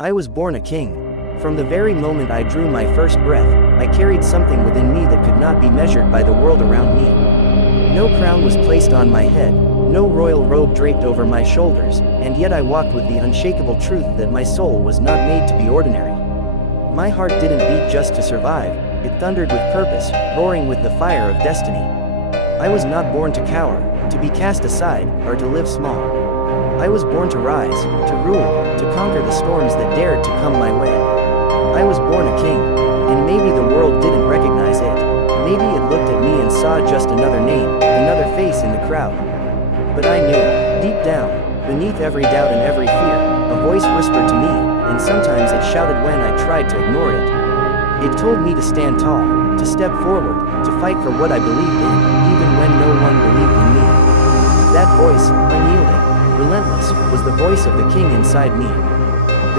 I was born a king. From the very moment I drew my first breath, I carried something within me that could not be measured by the world around me. No crown was placed on my head, no royal robe draped over my shoulders, and yet I walked with the unshakable truth that my soul was not made to be ordinary. My heart didn't beat just to survive, it thundered with purpose, roaring with the fire of destiny. I was not born to cower, to be cast aside, or to live small. I was born to rise, to rule, to conquer the storms that dared to come my way. I was born a king, and maybe the world didn't recognize it. Maybe it looked at me and saw just another name, another face in the crowd. But I knew, deep down, beneath every doubt and every fear, a voice whispered to me, and sometimes it shouted when I tried to ignore it. It told me to stand tall, to step forward, to fight for what I believed in, even when no one believed in me. That voice, unyielding, relentless, was the voice of the king inside me.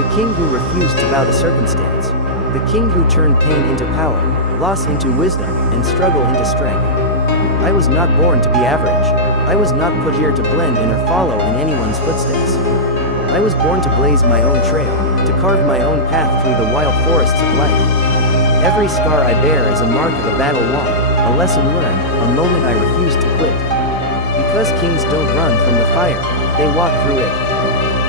The king who refused to bow to circumstance. The king who turned pain into power, loss into wisdom, and struggle into strength. I was not born to be average. I was not put here to blend in or follow in anyone's footsteps. I was born to blaze my own trail, to carve my own path through the wild forests of life. Every scar I bear is a mark of a battle won, a lesson learned, a moment I refuse to quit. Because kings don't run from the fire, they walk through it.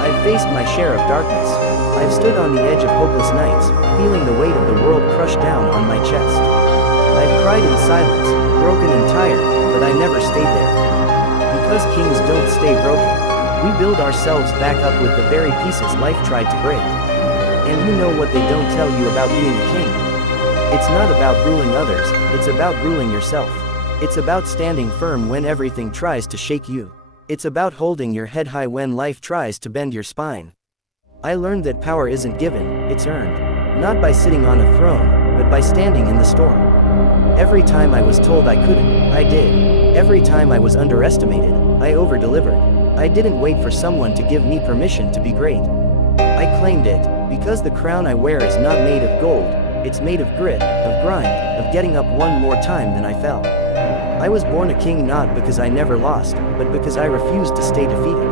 I've faced my share of darkness. I've stood on the edge of hopeless nights, feeling the weight of the world crush down on my chest. I've cried in silence, broken and tired, but I never stayed there. Because kings don't stay broken, we build ourselves back up with the very pieces life tried to break. And you know what they don't tell you about being a king? It's not about ruling others, it's about ruling yourself. It's about standing firm when everything tries to shake you. It's about holding your head high when life tries to bend your spine. I learned that power isn't given, it's earned. Not by sitting on a throne, but by standing in the storm. Every time I was told I couldn't, I did. Every time I was underestimated, I over-delivered. I didn't wait for someone to give me permission to be great. I claimed it, because the crown I wear is not made of gold, it's made of grit, of grind, of getting up one more time than I fell. I was born a king not because I never lost, but because I refused to stay defeated.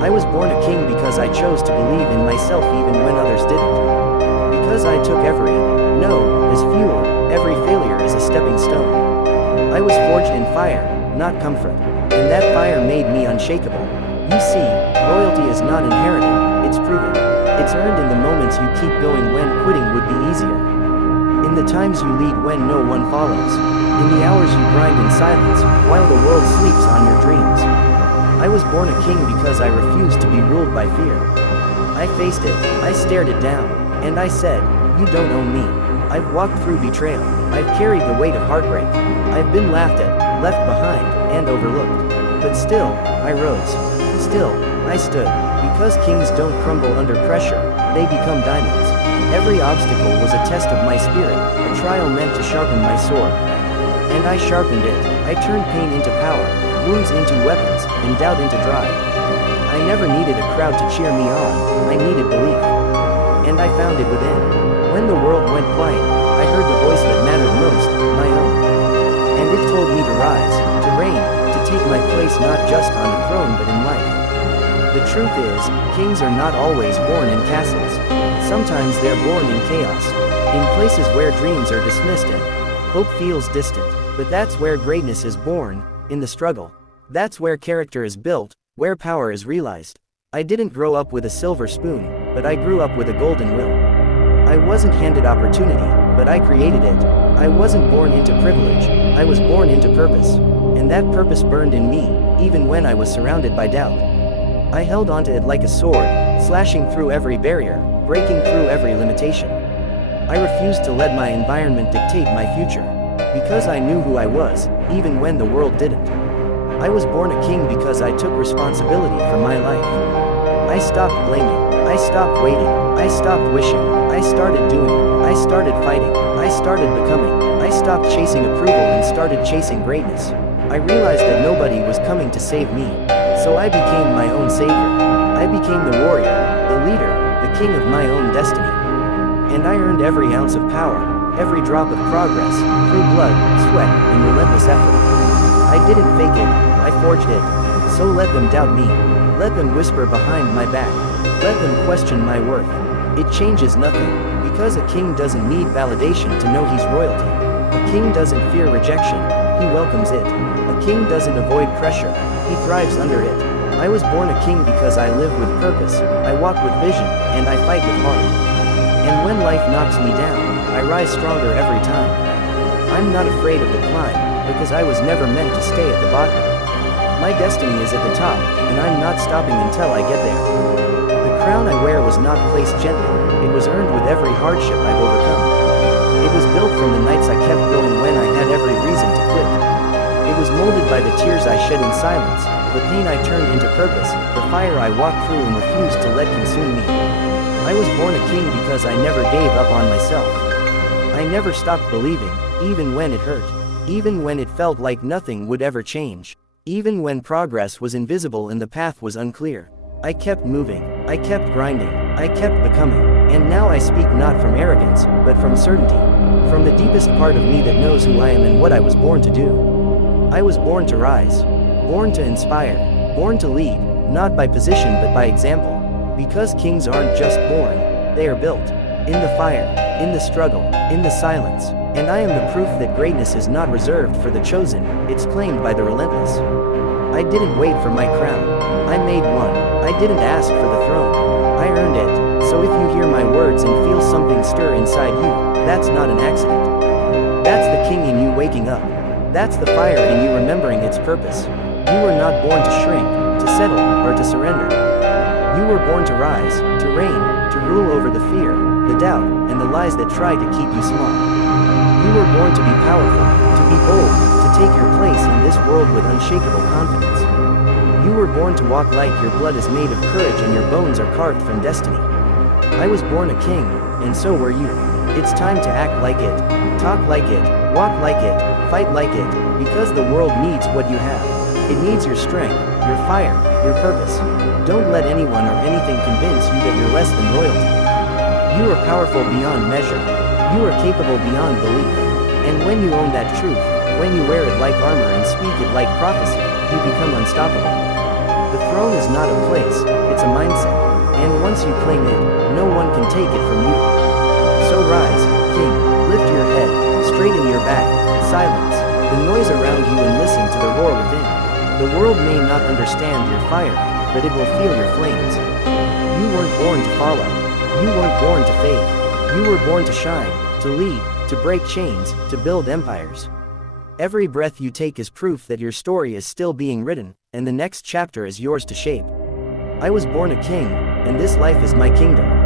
I was born a king because I chose to believe in myself even when others didn't. Because I took every no as fuel, every failure as a stepping stone. I was forged in fire, not comfort, and that fire made me unshakable. You see, royalty is not inherited, it's proven. It's earned in the moments you keep going when quitting would be easier. In the times you lead when no one follows. In the hours you grind in silence, while the world sleeps on your dreams. I was born a king because I refused to be ruled by fear. I faced it, I stared it down, and I said, you don't own me. I've walked through betrayal, I've carried the weight of heartbreak. I've been laughed at, left behind, and overlooked. But still, I rose. Still, I stood. Because kings don't crumble under pressure, they become diamonds. Every obstacle was a test of my spirit, a trial meant to sharpen my sword. And I sharpened it. I turned pain into power, wounds into weapons, and doubt into drive. I never needed a crowd to cheer me on, I needed belief. And I found it within. When the world went quiet, I heard the voice that mattered most, my own. And it told me to rise, to reign, to take my place not just on a throne but in life. The truth is, kings are not always born in castles. Sometimes they're born in chaos, in places where dreams are dismissed and hope feels distant. But that's where greatness is born, in the struggle. That's where character is built, where power is realized. I didn't grow up with a silver spoon, but I grew up with a golden will. I wasn't handed opportunity, but I created it. I wasn't born into privilege, I was born into purpose. And that purpose burned in me, even when I was surrounded by doubt. I held onto it like a sword, slashing through every barrier, breaking through every limitation. I refused to let my environment dictate my future. Because I knew who I was, even when the world didn't. I was born a king because I took responsibility for my life. I stopped blaming, I stopped waiting, I stopped wishing, I started doing, I started fighting, I started becoming, I stopped chasing approval and started chasing greatness. I realized that nobody was coming to save me, so I became my own savior. I became the warrior, the leader, the king of my own destiny. And I earned every ounce of power, every drop of progress, through blood, sweat, and relentless effort. I didn't fake it, I forged it. So let them doubt me. Let them whisper behind my back. Let them question my worth. It changes nothing, because a king doesn't need validation to know he's royalty. A king doesn't fear rejection, he welcomes it. A king doesn't avoid pressure, he thrives under it. I was born a king because I live with purpose, I walk with vision, and I fight with heart. And when life knocks me down, I rise stronger every time. I'm not afraid of the climb, because I was never meant to stay at the bottom. My destiny is at the top, and I'm not stopping until I get there. The crown I wear was not placed gently, it was earned with every hardship I've overcome. It was built from the nights I kept going when I had every reason to quit. It was molded by the tears I shed in silence, the pain I turned into purpose, the fire I walked through and refused to let consume me. I was born a king because I never gave up on myself. I never stopped believing, even when it hurt. Even when it felt like nothing would ever change. Even when progress was invisible and the path was unclear. I kept moving, I kept grinding, I kept becoming, and now I speak not from arrogance, but from certainty. From the deepest part of me that knows who I am and what I was born to do. I was born to rise. Born to inspire. Born to lead, not by position but by example. Because kings aren't just born, they are built. In the fire, in the struggle, in the silence. And I am the proof that greatness is not reserved for the chosen, it's claimed by the relentless. I didn't wait for my crown. I made one. I didn't ask for the throne. I earned it. So if you hear my words and feel something stir inside you, that's not an accident. That's the king in you waking up. That's the fire in you remembering its purpose. You were not born to shrink, to settle, or to surrender. You were born to rise, to reign, to rule over the fear, the doubt, and the lies that try to keep you small. You were born to be powerful, to be bold, to take your place in this world with unshakable confidence. You were born to walk like your blood is made of courage and your bones are carved from destiny. I was born a king, and so were you. It's time to act like it, talk like it, walk like it, fight like it, because the world needs what you have. It needs your strength, your fire, your purpose. Don't let anyone or anything convince you that you're less than royalty. You are powerful beyond measure. You are capable beyond belief. And when you own that truth, when you wear it like armor and speak it like prophecy, you become unstoppable. The throne is not a place, it's a mindset. And once you claim it, no one can take it from you. So rise, king, lift your head, straighten your back, silence the noise around you and listen to the roar within. The world may not understand your fire, but it will feel your flames. You weren't born to follow. You weren't born to fade. You were born to shine, to lead, to break chains, to build empires. Every breath you take is proof that your story is still being written, and the next chapter is yours to shape. I was born a king, and this life is my kingdom.